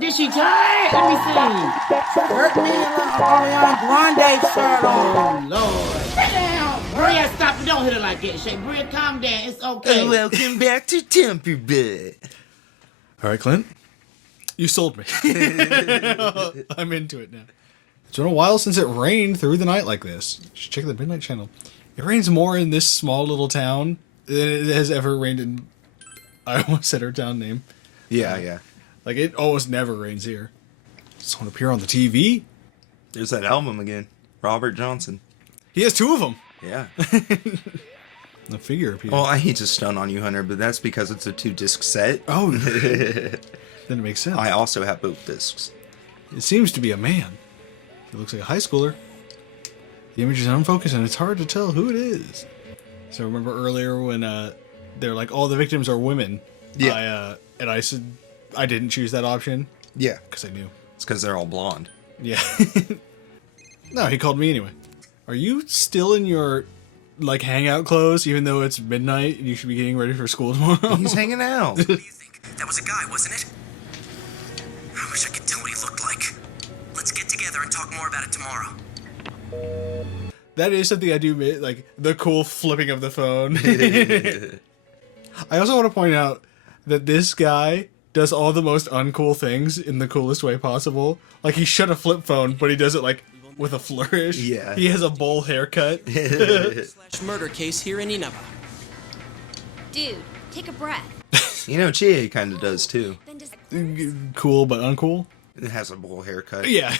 Did she turn? Let me see. Hurt me Ariana Grande shirt on. Oh, Lord. Sit down. Bria, stop. Don't hit her like that, Shay. Bria, calm down. It's okay. Welcome back to tumperbutt. All right, Clint. You sold me. I'm into it now. It's been a while since it rained through the night like this. Just check the Midnight Channel. It rains more in this small little town than it has ever rained in... I almost said her town name. Yeah. Like, it almost never rains here. Someone appear on the TV? There's that album again. Robert Johnson. He has two of them. Yeah. The figure appears. Well, I hate to stun on you, Hunter, but that's because it's a 2-disc set. Oh, then it makes sense. I also have both discs. It seems to be a man. He looks like a high schooler. The image is unfocused and it's hard to tell who it is. So remember earlier when they're like, all the victims are women? Yeah. And I said I didn't choose that option. Yeah. Because I knew. It's because they're all blonde. Yeah. No, he called me anyway. Are you still in your, like, hangout clothes, even though it's midnight and you should be getting ready for school tomorrow? He's hanging out. What do you think? That was a guy, wasn't it? I wish I could tell what he looked like. Let's get together and talk more about it tomorrow. That is something I do, like, the cool flipping of the phone. I also want to point out that this guy does all the most uncool things in the coolest way possible. Like, he shut a flip phone, but he does it, like, with a flourish. Yeah. He has a bowl haircut. / murder case here in Nineveh. Dude, take a breath. You know, Chie kind of does, too. Then just Cool, but uncool. It has a bowl haircut. Yeah.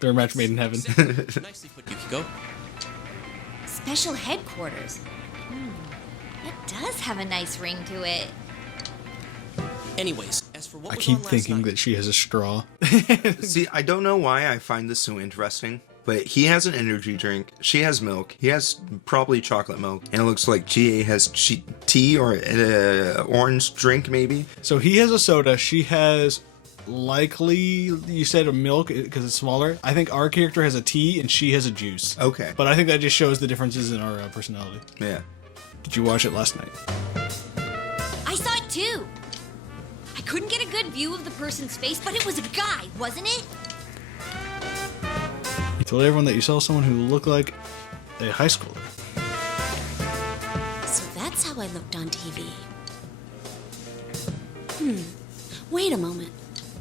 They're a match made in heaven. Nicely put, Yukiko. special headquarters. It does have a nice ring to it. Anyways, as for what I was keep on last thinking night, that she has a straw. See, I don't know why I find this so interesting, but he has an energy drink, she has milk, he has probably chocolate milk, and it looks like GA has tea or orange drink maybe. So he has a soda, she has likely, you said a milk because it's smaller. I think our character has a tea and she has a juice. Okay. But I think that just shows the differences in our personality. Yeah. Did you watch it last night? I saw it too. I couldn't get a good view of the person's face, but it was a guy, wasn't it? You told everyone that you saw someone who looked like a high schooler. So that's how I looked on TV. Wait a moment.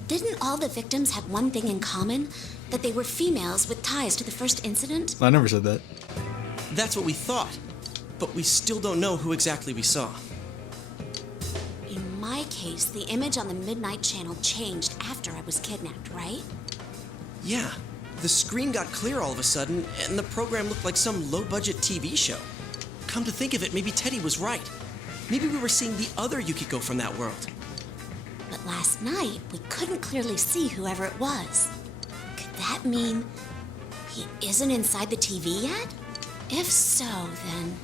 Didn't all the victims have one thing in common? That they were females with ties to the first incident? I never said that. that's what we thought, but we still don't know who exactly we saw. In my case, the image on the Midnight Channel changed after I was kidnapped, right? Yeah, the screen got clear all of a sudden, and the program looked like some low-budget TV show. Come to think of it, maybe Teddy was right. Maybe we were seeing the other Yukiko from that world. But last night, we couldn't clearly see whoever it was. Could that mean he isn't inside the TV yet? If so, then...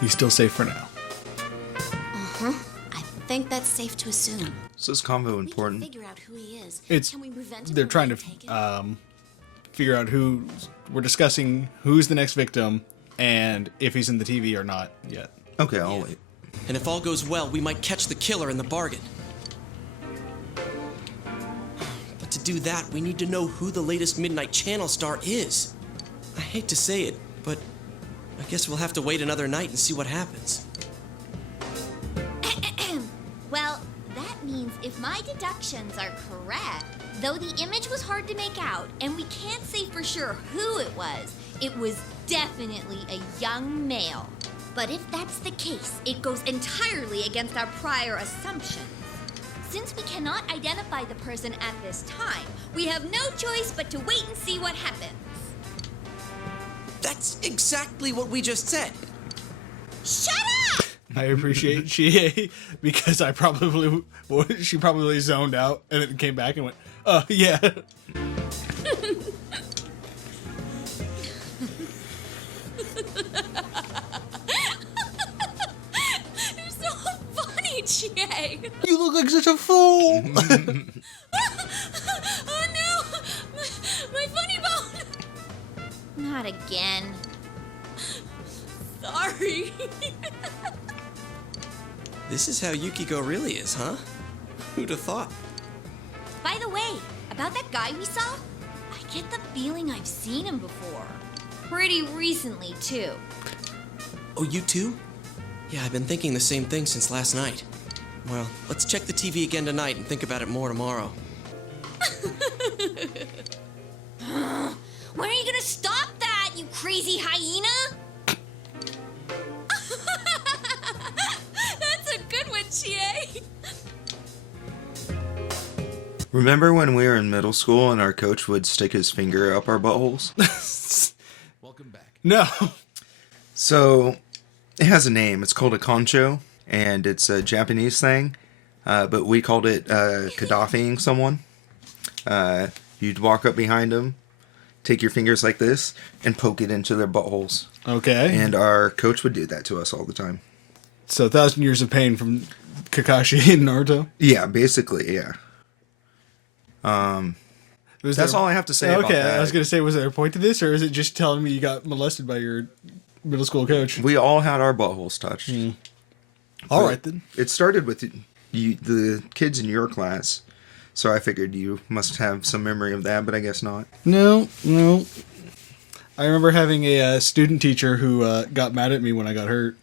He's still safe for now. I think that's safe to assume. So is combo We can important? figure out who he is. It's Can we prevent him they're from trying to being taken? figure out who we're discussing who's the next victim and if he's in the TV or not yet. Okay, I'll wait. And if all goes well, we might catch the killer in the bargain. But to do that, we need to know who the latest Midnight Channel star is. I hate to say it, but I guess we'll have to wait another night and see what happens. Well, that means if my deductions are correct, though the image was hard to make out, and we can't say for sure who it was definitely a young male. But if that's the case, it goes entirely against our prior assumptions. Since we cannot identify the person at this time, we have no choice but to wait and see what happens. That's exactly what we just said. Shut up! I appreciate she because she probably zoned out and then came back and went, yeah. You're so funny, Jay. You look like such a fool. Oh no! My funny bone! Not again. Sorry. This is how Yukiko really is, huh? Who'd have thought? By the way, about that guy we saw, I get the feeling I've seen him before. Pretty recently, too. Oh, you too? Yeah, I've been thinking the same thing since last night. Well, let's check the TV again tonight and think about it more tomorrow. When are you gonna stop that, you crazy hyena? That's a good one, Chie. Remember when we were in middle school and our coach would stick his finger up our buttholes? Welcome back. No. So, it has a name. It's called a Kancho'd, and it's a Japanese thing, but we called it Gaddafiing someone. You'd walk up behind them, take your fingers like this, and poke it into their buttholes. Okay. And our coach would do that to us all the time. So 1,000 Years of Pain from Kakashi and Naruto? Yeah, basically, yeah. That's all I have to say about that. I was going to say, was there a point to this, or is it just telling me you got molested by your middle school coach? We all had our buttholes touched. All right, then. It started with the kids in your class, so I figured you must have some memory of that, but I guess not. No. I remember having a student teacher who got mad at me when I got hurt.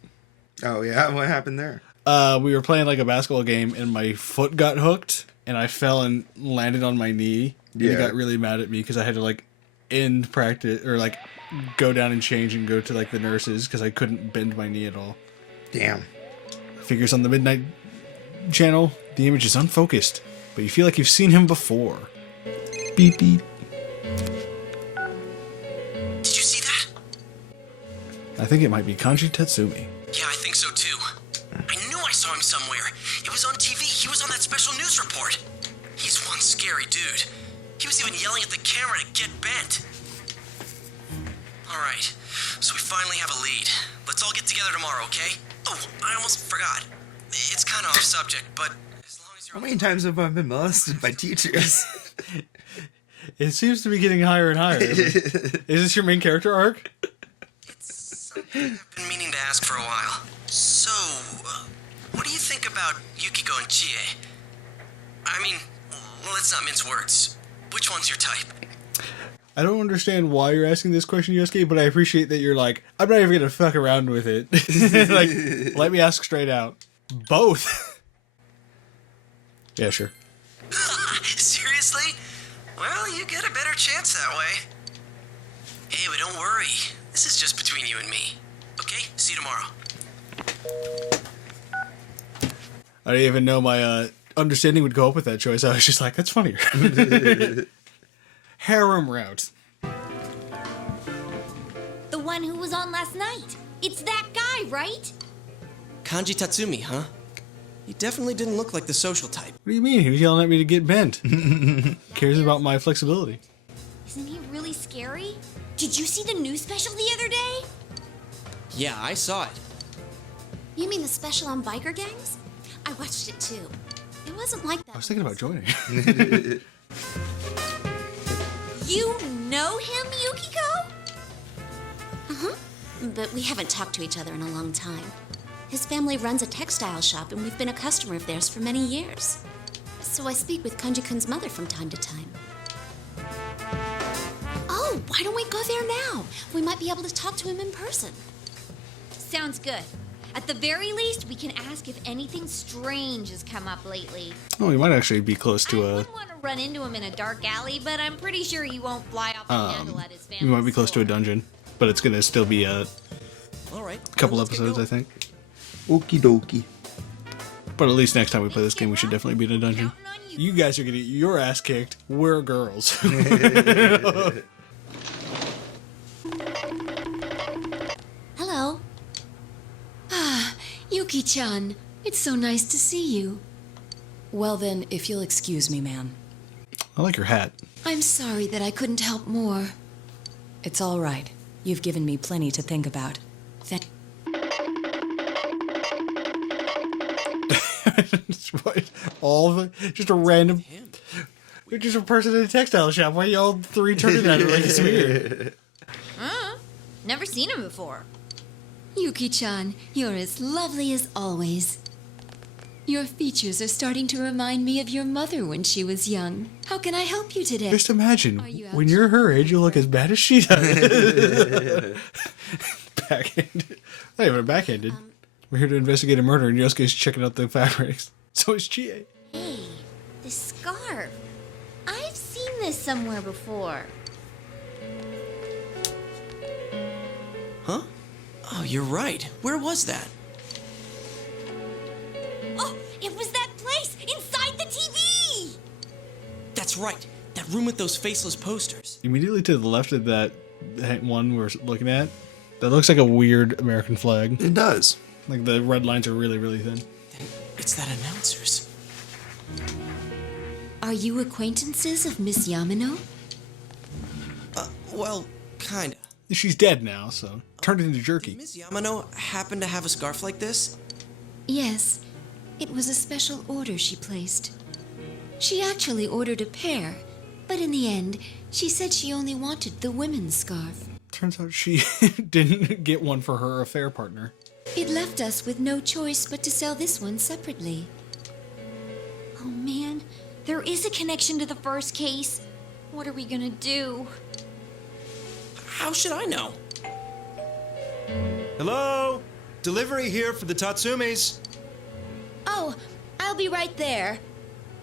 Oh, yeah? What happened there? We were playing like a basketball game, and my foot got hooked, and I fell and landed on my knee. And he got really mad at me because I had to like end practice, or like go down and change and go to like the nurses because I couldn't bend my knee at all. Damn. Figures on the Midnight Channel, the image is unfocused, but you feel like you've seen him before. Beep beep. Did you see that? I think it might be Kanji Tatsumi. Yeah, I think so too. I knew I saw him somewhere. It was on TV. He was on that special news report. He's one scary dude. He was even yelling at the camera to get bent. All right, so we finally have a lead. Let's all get together tomorrow, okay? Oh, I almost forgot. It's kind of off subject, but as long as you're... How many times have I been molested by teachers? It seems to be getting higher and higher. Is this your main character arc? It's something I've been meaning to ask for a while. So, what do you think about Yukiko and Chie? I mean, let's not mince words. Which one's your type? I don't understand why you're asking this question, Yosuke, but I appreciate that you're like, I'm not even going to fuck around with it. Like, let me ask straight out. Both. Yeah, sure. Seriously? Well, you get a better chance that way. Hey, but don't worry. This is just between you and me. Okay? See you tomorrow. I didn't even know my understanding would go up with that choice. I was just like, that's funnier. Harem route. The one who was on last night. It's that guy, right? Kanji Tatsumi, huh? He definitely didn't look like the social type. What do you mean? He was yelling at me to get bent. Cares about my flexibility. Isn't he really scary? Did you see the news special the other day? Yeah, I saw it. You mean the special on biker gangs? I watched it too. It wasn't like that. I was thinking about joining. You know him, Yukiko? Uh-huh. But we haven't talked to each other in a long time. His family runs a textile shop, and we've been a customer of theirs for many years. So I speak with Kanji-kun's mother from time to time. Oh, why don't we go there now? We might be able to talk to him in person. Sounds good. At the very least, we can ask if anything strange has come up lately. Oh, we might actually be close I to wouldn't want to run into him in a dark alley, but I'm pretty sure he won't fly off the handle at his family. we might be close to a dungeon, but it's gonna still be a All right. couple let's get episodes, I going. think. Okie dokie. But at least next time we play this game, we should definitely be in a dungeon. You guys are gonna get your ass kicked. We're girls. Hello. Yuki-chan, it's so nice to see you. Well then, if you'll excuse me, ma'am. I like your hat. I'm sorry that I couldn't help more. It's all right. You've given me plenty to think about. Just a random, just a person in a textile shop. Why y'all three turning at it like it's weird? Never seen him before. Yuki-chan, you're as lovely as always. Your features are starting to remind me of your mother when she was young. How can I help you today? Just imagine, Are you when you're her age, you look as bad as she does. Backhanded. Not even backhanded. We're here to investigate a murder, and Yosuke's checking out the fabrics. So is Chie. Hey, this scarf. I've seen this somewhere before. Huh? Oh, you're right. Where was that? Oh, it was that place inside the TV! That's right. That room with those faceless posters. Immediately to the left of that one we're looking at, that looks like a weird American flag. It does. Like the red lines are really, really thin. Then it's that announcer's. Are you acquaintances of Miss Yamano? Well, kinda. She's dead now, so turned it into jerky. Did Ms. Yamano happen to have a scarf like this? Yes. It was a special order she placed. She actually ordered a pair, but in the end, she said she only wanted the women's scarf. Turns out she didn't get one for her affair partner. It left us with no choice but to sell this one separately. Oh man, there is a connection to the first case. What are we gonna do? How should I know? Hello? Delivery here for the Tatsumis. Oh, I'll be right there.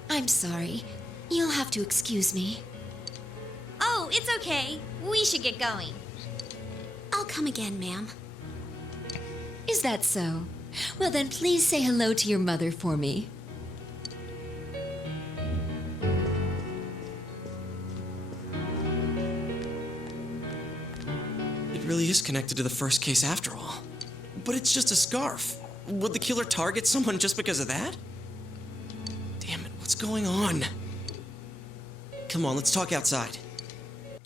I'm sorry. You'll have to excuse me. Oh, it's okay. We should get going. I'll come again, ma'am. Is that so? Well, then please say hello to your mother for me. It really is connected to the first case after all. But it's just a scarf. Would the killer target someone just because of that? Damn it, what's going on? Come on, let's talk outside.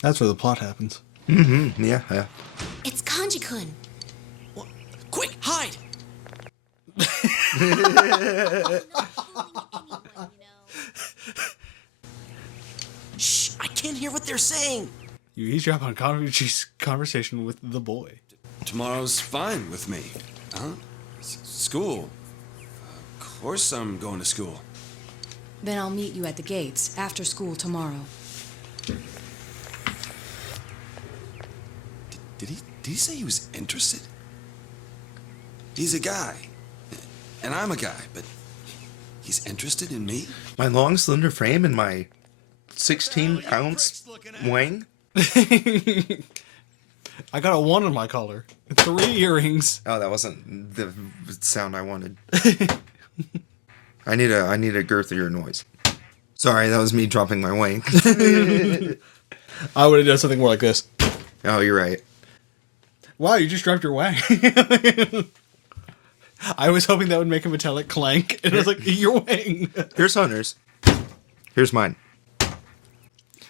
That's where the plot happens. Mm-hmm. Yeah. It's Kanji-kun. What? Quick, hide! Shh, I can't hear what they're saying. You eavesdrop on Kanuchi's conversation with the boy. Tomorrow's fine with me. Huh? School. Of course I'm going to school. Then I'll meet you at the gates after school tomorrow. Did he say he was interested? He's a guy. And I'm a guy, but he's interested in me? My long, slender frame and my 16-ounce wang. I got a 1 on my collar. 3 earrings. Oh, that wasn't the sound I wanted. I need a girthier noise. Sorry, that was me dropping my wang. I would have done something more like this. Oh, you're right. Wow, you just dropped your wang. I was hoping that would make a metallic clank, and I was like, your wang. Here's Hunter's. Here's mine.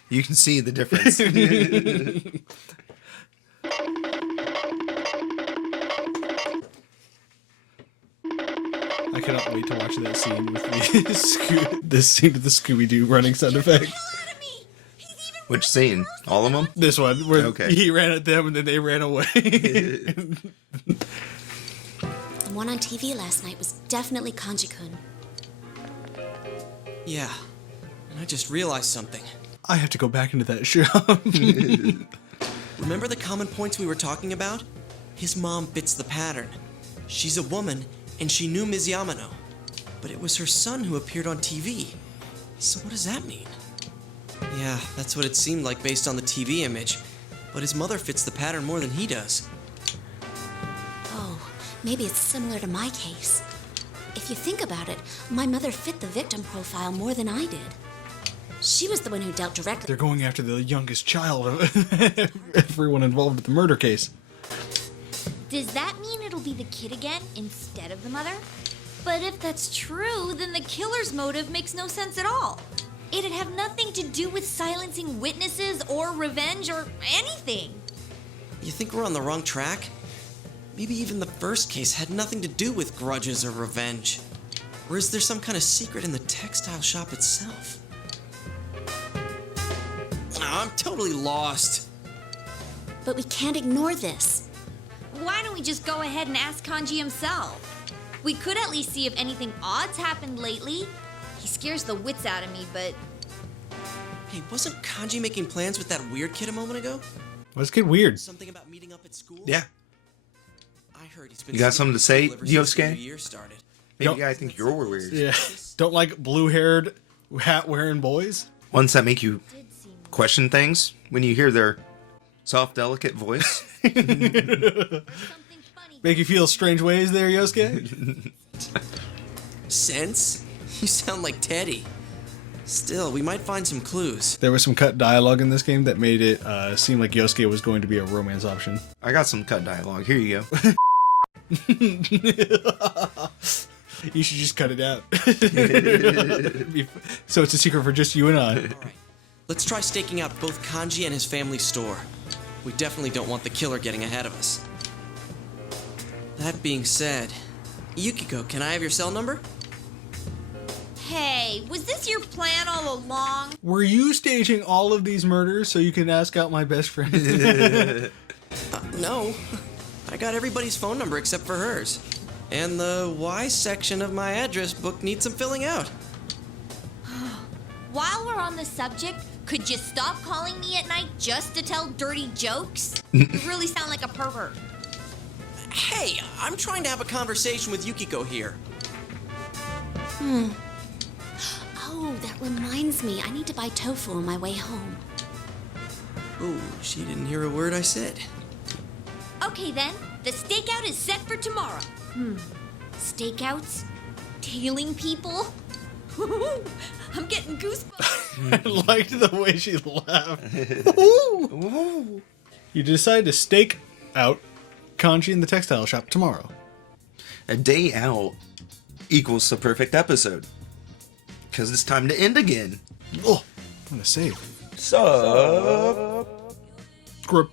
You can see the difference. I cannot wait to watch that scene with this scene of the Scooby-Doo running sound effect. Which scene? All of them? This one, where Okay. he ran at them and then they ran away. The one on TV last night was definitely Kanji-kun. Yeah, and I just realized something. I have to go back into that shop. Remember the common points we were talking about? His mom fits the pattern. She's a woman, and she knew Ms. Yamano. But it was her son who appeared on TV. So what does that mean? Yeah, that's what it seemed like based on the TV image. But his mother fits the pattern more than he does. Oh, maybe it's similar to my case. If you think about it, my mother fit the victim profile more than I did. She was the one who dealt directly. They're going after the youngest child of everyone involved with the murder case. Does that mean it'll be the kid again instead of the mother? But if that's true, then the killer's motive makes no sense at all. It'd have nothing to do with silencing witnesses or revenge or anything. You think we're on the wrong track? Maybe even the first case had nothing to do with grudges or revenge. Or is there some kind of secret in the textile shop itself? I'm totally lost. But we can't ignore this. Why don't we just go ahead and ask Kanji himself? We could at least see if anything odd's happened lately. He scares the wits out of me, but... Hey, wasn't Kanji making plans with that weird kid a moment ago? Let's get weird. Something about meeting up at school? Yeah. I heard he's been You got something to say, ever since the Yosuke? new year started. Maybe I think you're weird. Yeah. Don't like blue-haired, hat-wearing boys? Ones that make you question things when you hear their soft, delicate voice. Make you feel strange ways there, Yosuke? Sense? You sound like Teddy. Still, we might find some clues. There was some cut dialogue in this game that made it seem like Yosuke was going to be a romance option. I got some cut dialogue. Here you go. You should just cut it out. So it's a secret for just you and I. Alright, let's try staking out both Kanji and his family's store. We definitely don't want the killer getting ahead of us. That being said, Yukiko, can I have your cell number? Hey, was this your plan all along? Were you staging all of these murders so you can ask out my best friend? No. I got everybody's phone number except for hers. And the Y section of my address book needs some filling out. While we're on the subject, could you stop calling me at night just to tell dirty jokes? You really sound like a pervert. Hey, I'm trying to have a conversation with Yukiko here. Oh, that reminds me. I need to buy tofu on my way home. Ooh, she didn't hear a word I said. Okay then, the stakeout is set for tomorrow. Stakeouts? Tailing people? I'm getting goosebumps. I liked the way she laughed. Ooh. You decide to stake out Kanji in the textile shop tomorrow. A day out equals the perfect episode. Because it's time to end again. Oh, I'm gonna save. Sup? Grip.